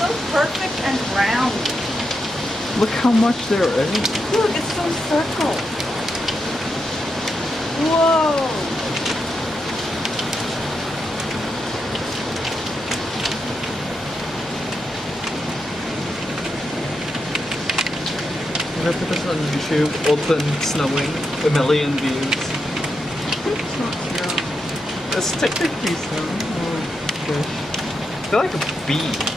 so perfect and round. Look how much there is. Look, it's so circle. Whoa. I'm gonna put this on YouTube. Open snowing, a million views. It's not true. It's technically snow. Oh gosh. They're like beads.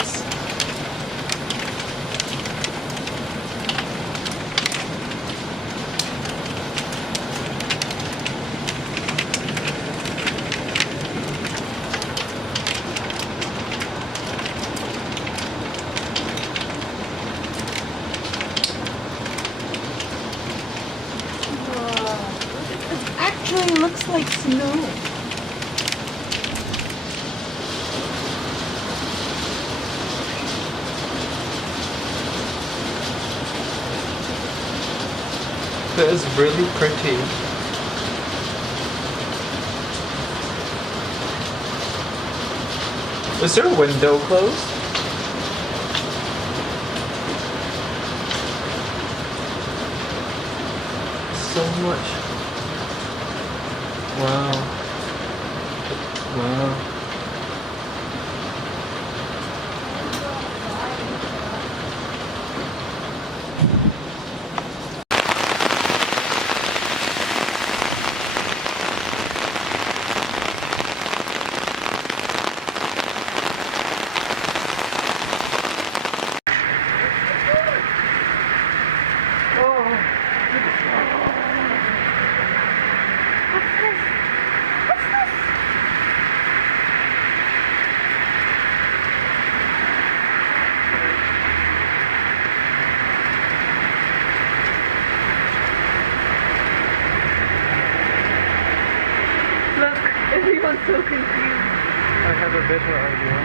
Whoa. It actually looks like snow. That is really pretty. Is there a window closed? So much. Wow. Wow. Look, everyone's so confused. I have a better idea.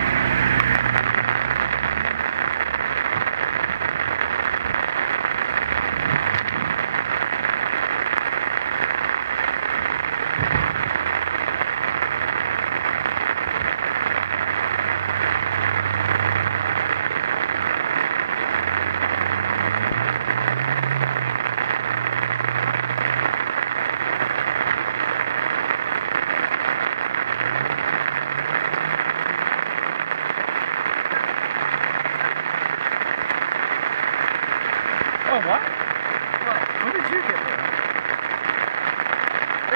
Oh, what? What? How did you get there?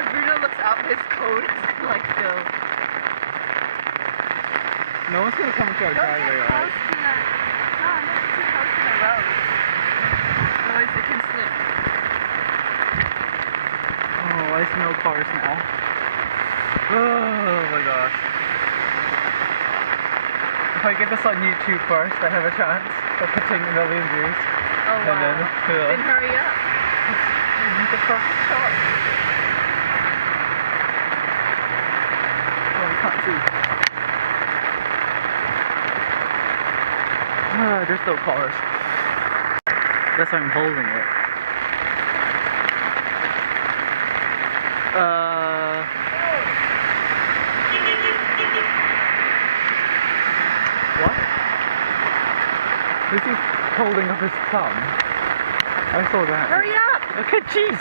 If Bruno looks up, his code is like Phil. No one's gonna come into our driveway, right? No, that's too close to the road. Otherwise it can slip. Oh, I see no cars now. Oh my gosh. If I get this on YouTube first, I have a chance of hitting a million views. Oh wow. And then, Then hurry up. the perfect shot. Oh, I can't see. There's no cars. That's why I'm holding it. What? Is he holding up his thumb? I saw that. Hurry up! Okay, jeez.